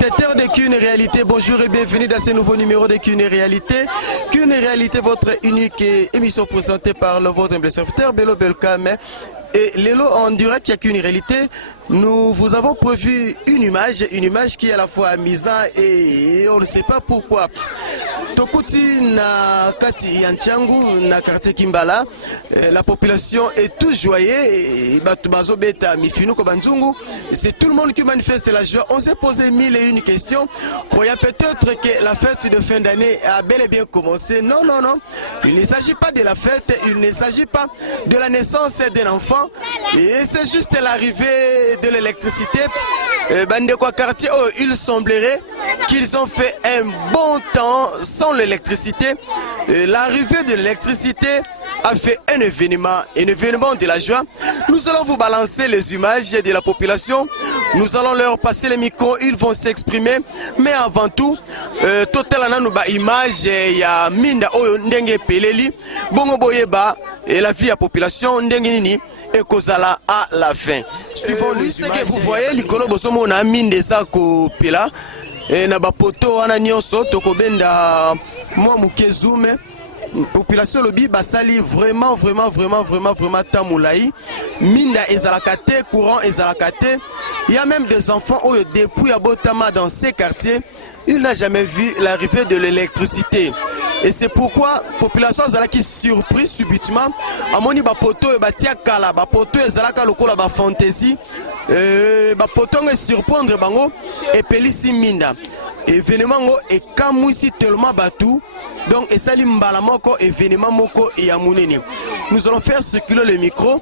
Téléspectateurs de Qu'une réalité, bonjour et bienvenue dans ce nouveau numéro de Qu'une réalité. Qu'une réalité, votre unique émission présentée par votre humble serviteur Bello Belkame. Et Lelo en direct, il n'y a qu'une réalité. Nous vous avons prévu une image qui est à la fois amusante et on ne sait pas pourquoi. Tokuti na kati yanchangu na quartier Kimbala, la population est tout joyeuse. C'est tout le monde qui manifeste la joie. On s'est posé 1001 questions. Croyant peut-être que la fête de fin d'année a bel et bien commencé. Non, non, non. Il ne s'agit pas de la fête, il ne s'agit pas de la naissance d'un enfant. Et c'est juste l'arrivée de l'électricité. Bandekwa quartier, il semblerait qu'ils ont fait un bon temps sans l'électricité. L'arrivée de l'électricité a fait un événement de la joie. Nous allons vous balancer les images de la population. Nous allons leur passer les micros, ils vont s'exprimer. Mais avant tout, total ananuba image ya minda oyo ndenge peleli bongo boyeba et la vie à population ndenge nini et kozala à la fin. Suivant les images que vous voyez, likolo bosomo na minde sa ko pela et na bapoto wana nyonso tokobenda moi mukezume. Population lobi basali vraiment tamulaï minda ezalakate courant ezalakate. Il y a même des enfants où depuis abotama dans ces quartiers il n'a jamais vu l'arrivée de l'électricité. Et c'est pourquoi la population est surprise subitement. Amoni bapoto batia kala bapoto ezalaka lokola ba fantaisie bapoto nge surprendre bango et pelisi minda. Événement et kamwisi tellement batou. Donc, et salim balamoko événement moko et yamunene. Nous allons faire circuler le micro.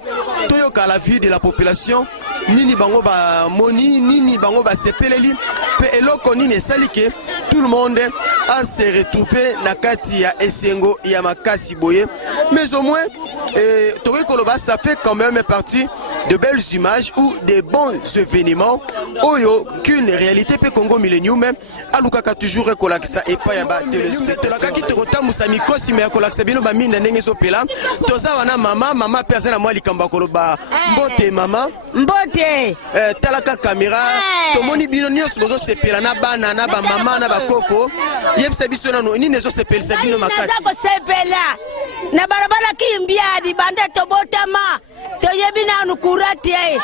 Toyoka la vie de la population. Nini bango ba moni, nini bango ba sepeleli. Pe eloko nini salike. Tout le monde a se retrouvé nakati ya esengo ya makasi boye. Mais au moins, Koloba, ça fait quand même partie de belles images ou de bons événements. Oyo, qu'une réalité pe Congo Millennium même. Alukaka toujours rekolakisa et pas yaba téléspectateurs. Tokota musami kosi me kolakisa bino ba minda ndenge sopela. Toza wana mama personne na moi likamba koloba. Mbote mama. Mbote. Talaka caméra. Tomoni bino nyonso bozo sepela na bana na ba mama na ba koko. Yebisa biso na no ni nezo sepela bino makasi. Naza ko sepela. Na barabara kimbiadi bande tobotama. Toyebi na nukurati ai.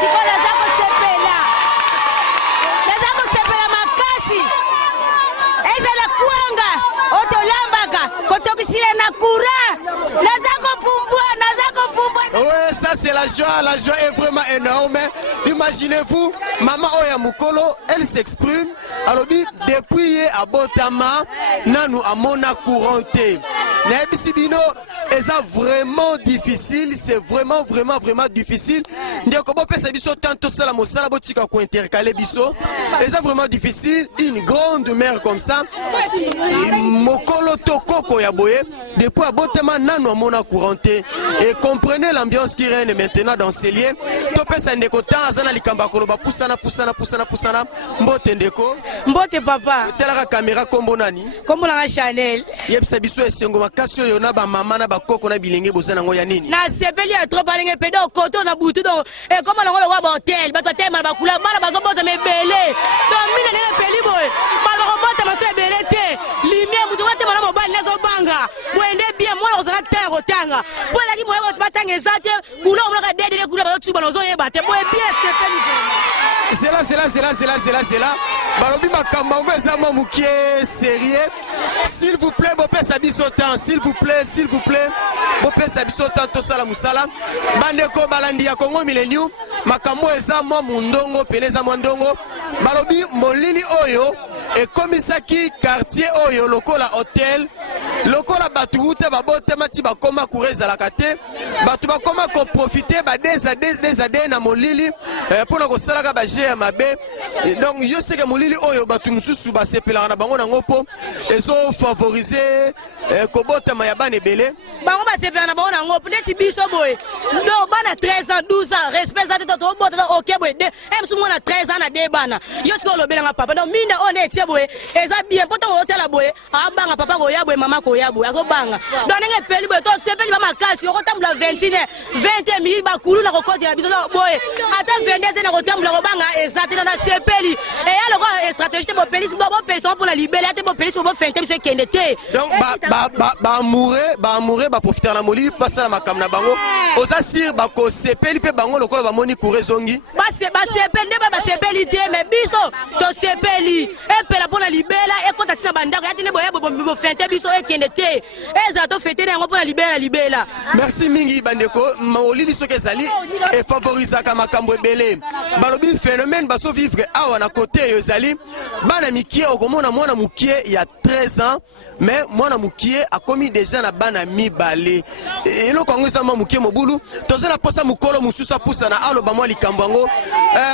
Sikola za ko sepela. Naza ko sepela makasi. Eza la kuanga. Oui, ça c'est la joie est vraiment énorme. Imaginez-vous, maman Oya Mukolo, elle s'exprime. Alors depuis à Botama, nanu amona couranté. Nebisibino, c'est vraiment difficile, c'est vraiment difficile. C'est vraiment difficile, une grande mer comme ça. Mokolo Tokoko Yaboye, depuis à Botama, nanu amona couranté. Et comprenez l'ambiance qui règne maintenant dans ces lieux. Topé Sandekota, Azana Likamba Koloba, Poussana. Mbote Ndeko. Mbote papa. Telaka caméra Kombo Nani. Kombo na Chanel. Yebsa biso esengo makasi yo na ba mama na ba koko na bilenge bozana ngo ya nini. Na sepeli a trop balenge pedo koto na butu donc et comme na ngo ba hotel, ba hotel ma ba kula mala ba zo bota me belé. Donc mina ne peli boy. Ba ba bota ma se belé te. Limia mutu bata mala mobile na zo banga. Wende bien moi ozana terre otanga. Po la ki mo ba tanga ezate, kula mo ka dede kula ba tsuba no zo yeba te. Boy bien sepeli. C'est là. Balobi makamba ngo ezama mukie sérieux. S'il vous plaît, bopé sabisotan, s'il vous plaît. Bopé sabisotan to sala musala. Bandeko balandi ya Congo Millennium, makambo ezama mundongo peleza mwandongo. Balobi molili oyo et komisaki quartier oyo lokola hotel. Lokola batu ute babote mati bakoma kureza la kate. Batu bakoma ko profiter ba des années na molili pour na ko salaka ba je mabe. Donc yo sais que molili oyo batu mususu ba sepela na bango na ngopo ezo favoriser ko bota ma ya bane belé. Bango ba sepela na bango na ngopo neti biso boy. Donc bana 13 ans 12 ans respect za to bota OK boy. Em sumo na 13 ans na de bana. Yo sko lo belanga papa. Donc mine on etie boy. Eza bien poto hotel la boy. Abanga papa ko ya boy mama ko boya boya ko banga donc ndenge peli boye to sepeli ba makasi oko tambula 21 20 ba kulu na kokoti ya biso boye ata 22 na kotambula ko banga exacte na sepeli et ya loko stratégie te bo pelisi bo pelisi pour la libérer te bo pelisi bo fente biso kende te donc ba amoureux ba profiter na molili passer la makam na bango oza sir ba ko sepeli pe bango lokola ba moni couré zongi ba sepeli nde ba sepeli te mais biso to sepeli e pela pour la libérer e konta tina bandako ya tine boya bo fente biso e kende te eza to fete yango pour la libérer. Merci mingi bandeko molili soki ezali e favorisaka makambo ebele balobi phénomène baso vivre awa na côté ezali bana mikie okomona mwana mukie ya 13 ans mais mwana mukie akomi déjà na bana mibale eloko yango eza mwa mukie mobulu tozala posa mukolo mususu apusa na aloba mwa likambo yango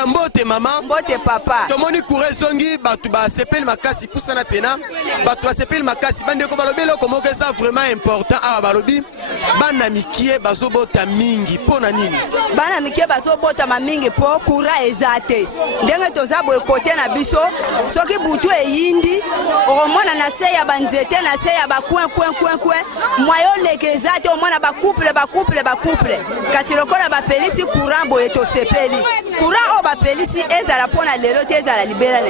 mbote mama mbote papa tomoni couré zongi bato basepeli makasi pusa na pena bato basepeli makasi bandeko balobi eloko moko eza vraiment important awa balobi bana mikie bazobota mingi mpo na nini bana mikie bazobota mingi mpo kura eza te ndenge toza boye kote na biso soki butu eyindi okomona na se ya banzete na se ya bakwen mwayo leke eza te omona bakouple kasi lokola bapelisi courant boye tosepeli courant oyo bapelisi ezala mpona lelo te ezala libela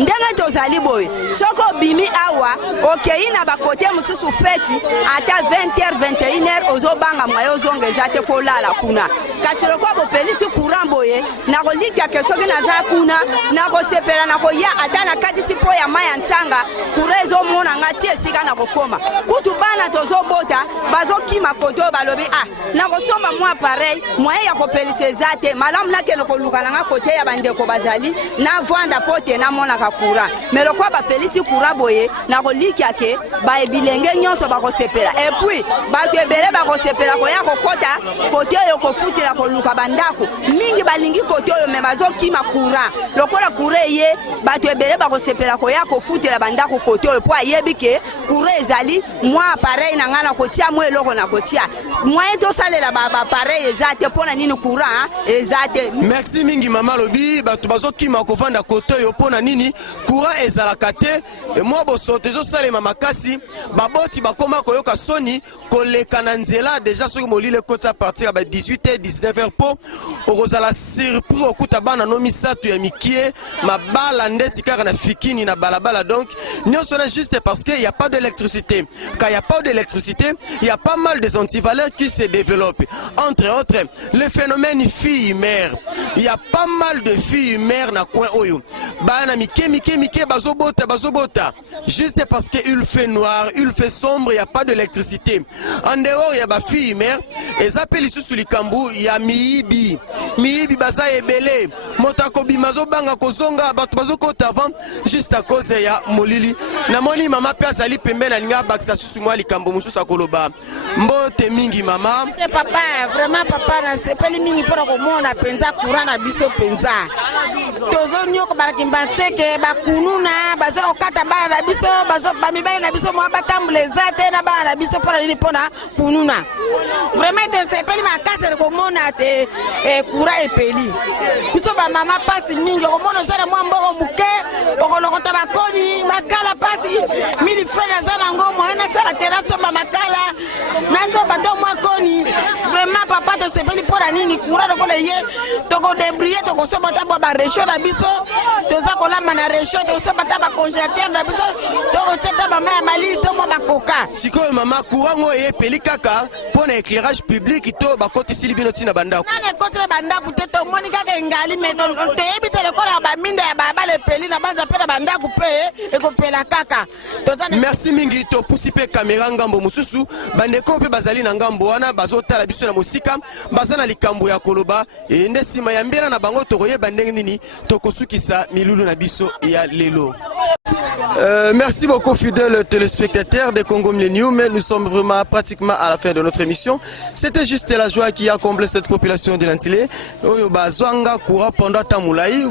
ndenge tozali boye soki obimi awa okei na bakote mosusu feti ata 20h 21h ozobanga mwayo ozonga eza te folala kuna kasi lokola bopelisi courant boye nakolikiake soki naza kuna nakosepela nakoya ata na katisi mpo ya mai ya ntsanga kura ezomona nga ti esika nakokoma kutu bana tozobota bazokima kote oyo balobi nakosomba mwa pareil mwaye ya kopelisa eza te malamu nakende koluka nanga kote ya bandeko bazali navanda mpo te namonaka courant me lokola bapelisi courant boye nakolikiake baebilenge nyonso bakosepela epuis bato ebele bakosepela koya kokota kote oyo kofutela koluka bandako mingi balingi kote oyo me bazokima courant lokola courant eye bato ebele bakosepela koya kofutela bandako kote oyo mpo ayebi ke courant ezali mwa appareil na nga na kotia mwa eloko na kotia mwaye tosalela bapareil eza te mpo na nini courant eza te. Merci mingi mama lobi bato bazokima kovanda kote oyo mpo na nini courant ezalaka te mwa bosoto ezosalema makasi baboti bakoma koyoka soni koleka na nzela déjà soki molile koti a partir ya 18h 19h mpo okozala surpris okuta bana no misato ya mikie mabala ndeti kaka na fikini na balabala donc nyonso na juste parce que y a pas d'électricité quand y a pas d'électricité il y a pas mal des antivaleurs qui se développent entre autres le phénomène fille-mère il y a pas mal de filles-mères na coin oyo bana mikie bazobota juste parce que il fait noir il fait sombre il y a pas d'électricité en dehors il y a ba fille-mère et appeli sous likambu il y a miibi baza ebele motako bimazo banga kozonga bato bazokota avant juste à cause ya molili na moni mama pe azali pembe na linga bakisa susu mwa likambo mususu akoloba mbote mingi mama papa vraiment papa na sepeli mingi pora komona penza courant na biso penza tozo nyoko barakimba tseke bakununa bazo okata bana na biso bazo bamibali na biso mwa batambule zate na bana na biso pora nini pona kununa vraiment te sepeli makase komona te courant epeli biso ba mama pasi mingi komona zara mwa mboko muke okolokota bakoni makala pasi mili frère zana ngomo na sala terrasse ba makala nazo bato mwa koni vraiment papa to sepeli pora nini courant ko le ye to ko débrier to ko soba ta ba réchaud na biso to za ko lama na réchaud to soba ta ba congélateur na biso to ko teta ba mama mali to mo ba koka sikoyo mama courant ngo epeli kaka pona éclairage public to ba koti silibino tina bandako na koti na bandako te to moni kaka ngali me to te ebitele ko la ba minda ya baba le peli na banza pe na bandako pe e ko pela kaka to za merci mingi to pusi pe caméra ngambo mususu bandeko pe bazali na ngambo wana bazotala biso na mosika bazana likambo ya koloba e nde sima ya mbela na bango tokoyeba ndenge nini tokosukisa milulu na biso ya lelo. Merci beaucoup fidèles téléspectateurs de Congo Millennium, mais nous sommes vraiment pratiquement à la fin de notre émission. C'était juste la joie qui a comblé cette population de l'Antille.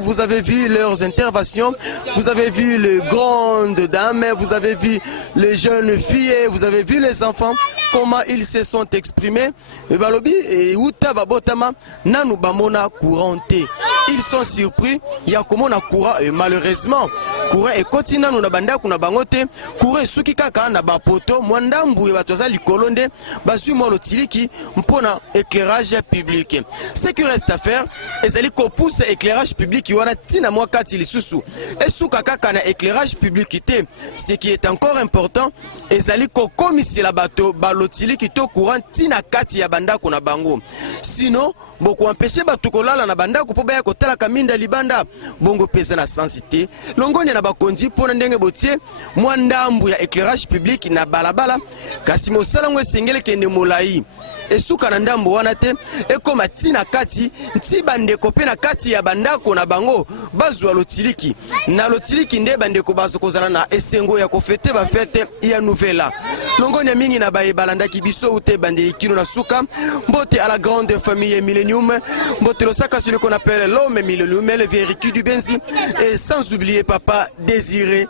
Vous avez vu leurs interventions, vous avez vu les grandes dames, vous avez vu les jeunes filles, vous avez vu les enfants. comment ils se sont exprimés. Balobi et uta babotama nanu bamona couranté. Ils sont surpris. Il y a comment na courant et malheureusement courant et continue nous na banda kuna bangote courant suki kaka na bapoto mwandambu e batoza likolonde basu molo tiliki mpona éclairage public. Ce qui reste à faire ezali ko pousse éclairage public wana tina mwa kati lisusu et suka kaka na éclairage public te. Ce qui est encore important ezali ko komisi la bato balotiliki to courant tina kati ya banda kuna bango. Sinon boko empêcher batu kolala na banda ko poba ko tala kaminda libanda bongo pesa na sensité longoni na bakonzi pona ndenge botie mwandambu ya éclairage public na balabala kasi mosala ngwe sengele kende molai esuka na ndambo wana te ekoma tina kati nti bandeko pe na kati ya bandako na bango bazwa lotiliki na lotiliki nde bandeko baso kozala na esengo ya kofete ba fete ya nouvelle longoni ya mingi na baye balandaki biso ute bandelikino na suka mbote à la grande famille Millennium mbote losaka celui qu'on appelle l'homme Millennium le vérité du Benzi et sans oublier papa Désiré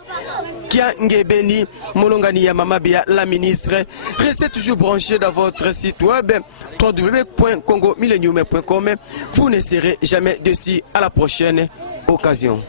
Kia Ngebeni Molongani ya Mama Bia la ministre. Restez toujours branchés dans votre site web www.congomillennium.com. Vous ne serez jamais déçus. À la prochaine occasion.